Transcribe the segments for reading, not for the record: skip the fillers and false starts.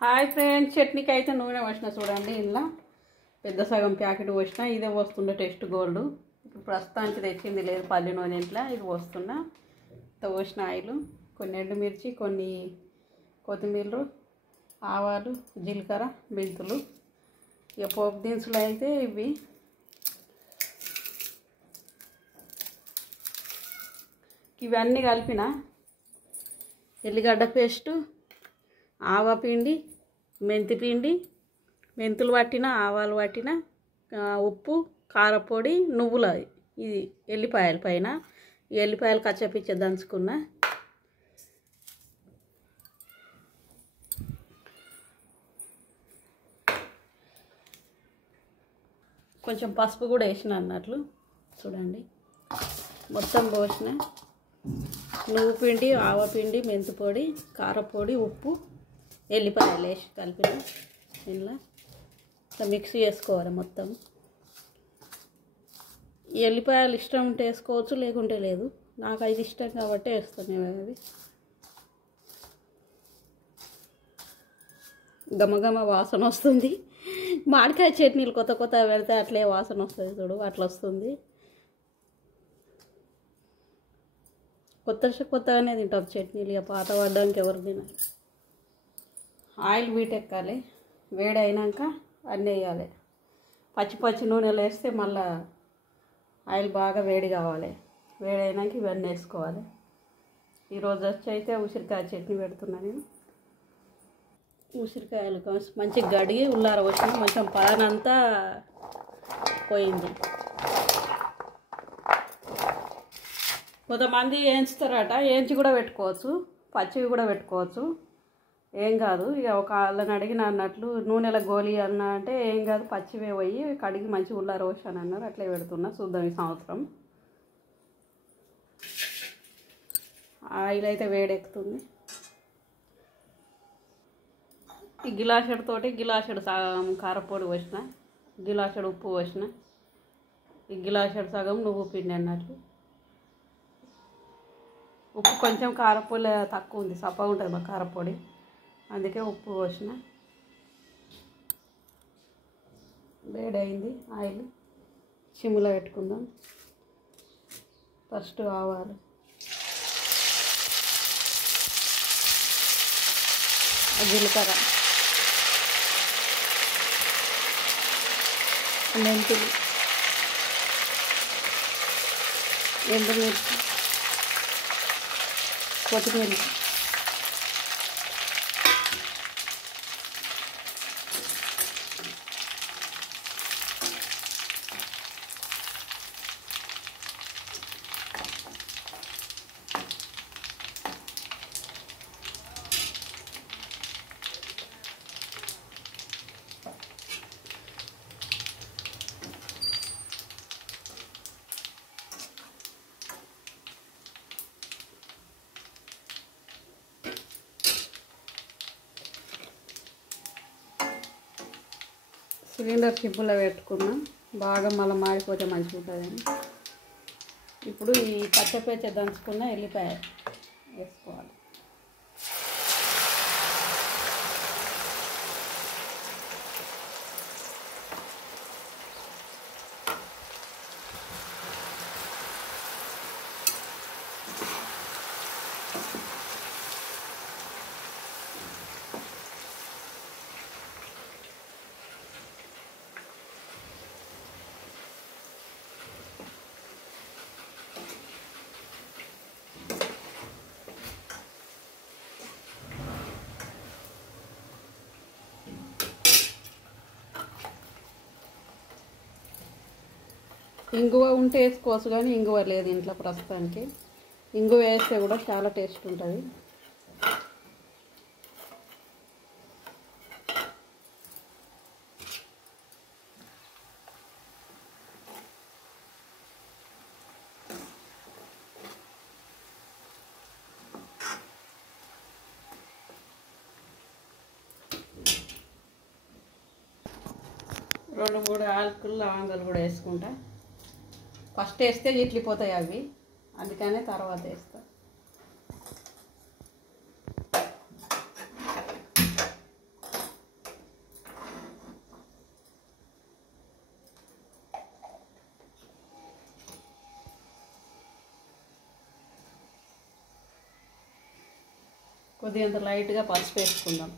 Hi friends, చట్నీకి అయితే నూనె పోసిన చూడండి. ఇలా పెద్ద సగం ప్యాకెట్ పోసిన. ఇదే పోస్తుండే టెస్ట్ గోల్డ్. ఇప్పుడు ప్రస్తుతానికి తెచ్చింది లేదు పల్లి నూనె. ఇంట్లో ఇది పోస్తున్నా. ఇంత పోసిన ఆయిల్, కొన్ని ఎండుమిర్చి, కొన్ని కొత్తిమీర, ఆవాలు, జీలకర్ర, మెంతులు. ఇక పోపు దినుసులు అయితే ఇవి. ఇవన్నీ కలిపిన ఎల్లిగడ్డ పేస్టు, ఆవపిండి, మెంతిపిండి, మెంతులు పట్టిన, ఆవాలు పట్టిన, ఉప్పు, కారపొడి, నువ్వుల ఇది ఎల్లిపాయల పైన ఎల్లిపాయలు కచ్చపిచ్చ దంచుకున్న. కొంచెం పసుపు కూడా వేసిన అన్నట్లు చూడండి. మొత్తం పోసిన. నువ్వు పిండి, ఆవపిండి, మెంతిపొడి, కారపొడి, ఉప్పు, ఎల్లిపాయలు వేసి కలిపిన. ఇలా మిక్సీ చేసుకోవాలి మొత్తం. ఎల్లిపాయలు ఇష్టం ఉంటే వేసుకోవచ్చు, లేకుంటే లేదు. నాకు అది ఇష్టం కాబట్టి వేస్తాను. అవి గమగమ వాసన వస్తుంది. మామిడికాయ చట్నీలు కొత్త కొత్త పెడితే అట్లే వాసన వస్తుంది చూడు, అట్లా వస్తుంది. కొత్తగానే తింటాం చట్నీలు. ఇక పాత పడ్డానికి ఎవరు తినాలి. ఆయిల్ వీటెక్కాలి. వేడి అయినాక అన్నీ వేయాలి. పచ్చి నూనెలు వేస్తే మళ్ళీ ఆయిల్ బాగా వేడి కావాలి. వేడి అయినాక ఇవన్నీ వేసుకోవాలి. ఈరోజు వచ్చి అయితే ఉసిరికాయ చట్నీ పెడుతున్నా నేను. ఉసిరికాయలు మంచిగా గడిగి ఉల్లార వచ్చిన, కొంచెం పదనంతా పోయింది. కొంతమంది వేయించుతారట, వేయించి కూడా పెట్టుకోవచ్చు, పచ్చివి కూడా పెట్టుకోవచ్చు, ఏం కాదు. ఇక ఒక వాళ్ళని అడిగిన అన్నట్లు నూనెల గోలి అన్న అంటే ఏం కాదు, పచ్చివే పోయి కడిగి మంచి ఉల్లార పోసాను అన్నారు. అట్లే పెడుతున్నా. చూద్దాం ఈ సంవత్సరం. ఆయిల్ అయితే వేడెక్కుతుంది. ఈ గిలాసెడుతోటి గిలాసెడు సగం కారపొడి పోసిన, గిలాసెడు ఉప్పు పోసిన, ఈ గిలాసెడు సగం నువ్వు పిండి అన్నట్లు. ఉప్పు కొంచెం కారపొడి తక్కువ ఉంది, సప్పగా ఉంటుంది మా కారపొడి, అందుకే ఉప్పు పోసిన. వేడైంది ఆయిల్. సిమ్లో పెట్టుకుందాం. ఫస్ట్ ఆవాలు, జీలకర్ర, మెంతులు, ఎండుమిర్చి, కొత్తిమీర, సిలిండర్ సిబ్బులో పెట్టుకున్నాం. బాగా మళ్ళీ మాడిపోతే మంచిగా ఉంటుందని. ఇప్పుడు ఈ పచ్చపేచ దంచుకున్న ఎల్లిపాయ వేసుకోవాలి. ఇంగువ ఉంటే వేసుకోవచ్చు, కానీ ఇంగువ లేదు ఇంట్లో ప్రస్తుతానికి. ఇంగువ వేస్తే కూడా చాలా టేస్ట్ ఉంటుంది. రెండు మూడు ఆకులు లవంగాలు కూడా వేసుకుంటా. ఫస్ట్ వేస్తే ఇట్లిపోతాయి అవి, అందుకనే తర్వాత వేస్తా. కొద్దిగా లైట్గా పసుపు వేసుకుందాం.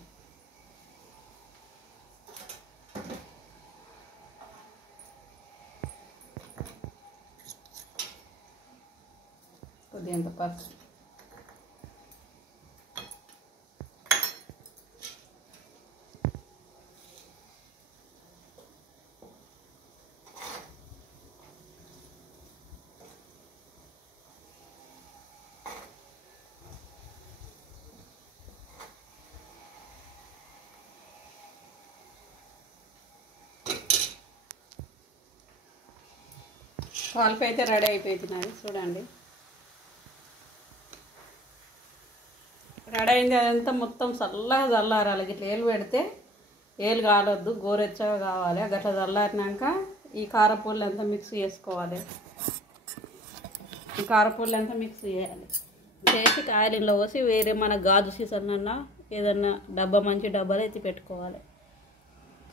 కొద్దిగా పసుపు, కాల్పు అయితే రెడీ అయిపోతున్నది చూడండి. రెడీ అయింది. అదంతా మొత్తం చల్లగా చల్లారాలి. ఇట్లా ఏలు పెడితే ఏలు కాలొద్దు, గోరెచ్చగా కావాలి. గట్లా చల్లారినాక ఈ కారపొడి అంతా మిక్స్ చేసుకోవాలి. ఈ కారపొడి అంతా మిక్స్ చేయాలి. చేసి కాయలలో పోసి వేరే మన గాజు సీసన్న ఏదన్నా డబ్బా, మంచి డబ్బాలో ఎత్తి పెట్టుకోవాలి.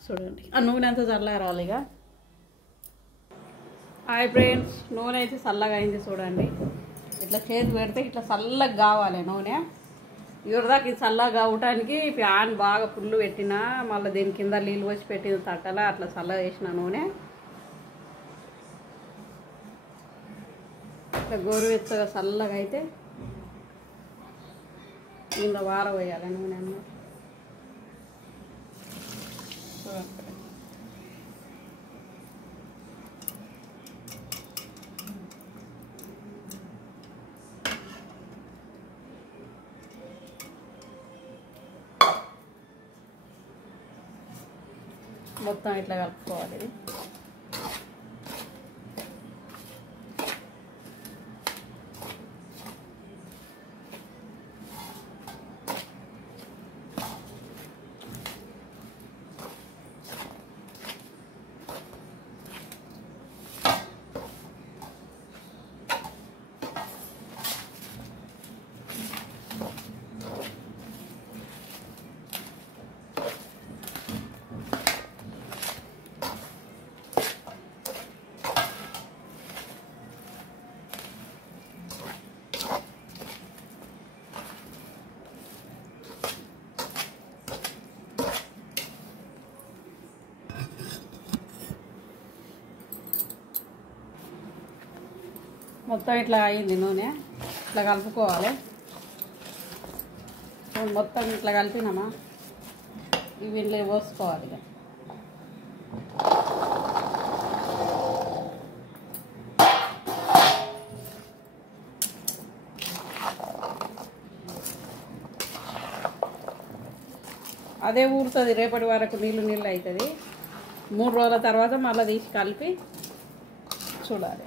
చూడండి ఆ నూనె అంతా చల్లారాలి. ఇక హాయ్ ఫ్రెండ్స్, నూనె అయితే చల్లగా అయింది చూడండి. ఇట్లా చేతి పెడితే ఇట్లా చల్లగా కావాలి నూనె. ఇవరిదాకా ఇది చల్లగా కావటానికి ప్యాన్ బాగా ఫుల్ పెట్టినా, మళ్ళీ దీని కింద నీళ్ళు వచ్చి పెట్టిన తట్టల అట్లా చల్లగా వేసిన నూనె. ఇట్లా గోరువెచ్చగా చల్లగా అయితే కింద వార పోయాలి నూనె అన్న. మొత్తం ఇట్లా కలుపుకోవాలి. ఇది మొత్తం ఇట్లా అయింది నూనె. ఇట్లా కలుపుకోవాలి. మొత్తం ఇట్లా కలిపినామా ఇవి ఇంట్లో పోసుకోవాలి. ఇక అదే ఊరుతుంది. రేపటి వరకు నీళ్ళు నీళ్ళు అవుతుంది. 3 రోజుల తర్వాత మళ్ళీ తీసి కలిపి చూడాలి.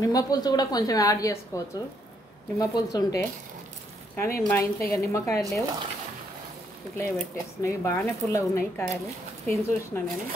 నిమ్మ పులుసు కూడా కొంచెం యాడ్ చేసుకోవచ్చు, నిమ్మ పులుసు ఉంటే. కానీ మా ఇంట్లో ఇక నిమ్మకాయలు లేవు, ఇట్లా పెట్టేస్తున్నాయి. బాగానే పుల్లగా ఉన్నాయి కాయలు, తిని చూసిన నేను.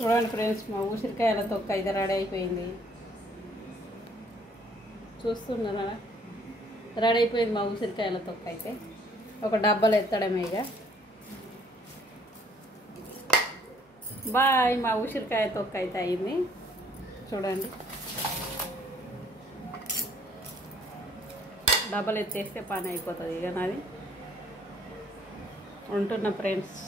చూడండి ఫ్రెండ్స్, మా ఉసిరికాయల తొక్క అయితే రెడీ అయిపోయింది. చూస్తున్నారా, రెడీ అయిపోయింది మా ఉసిరికాయల తొక్క అయితే. ఒక డబ్బాలో ఎత్తడమే. ఇక బాయ్. మా ఉసిరికాయ తొక్క అయితే అయింది చూడండి. డబల్ ఎత్తేస్తే పని అయిపోతుంది ఇక నాది. ఉంటున్న ఫ్రెండ్స్.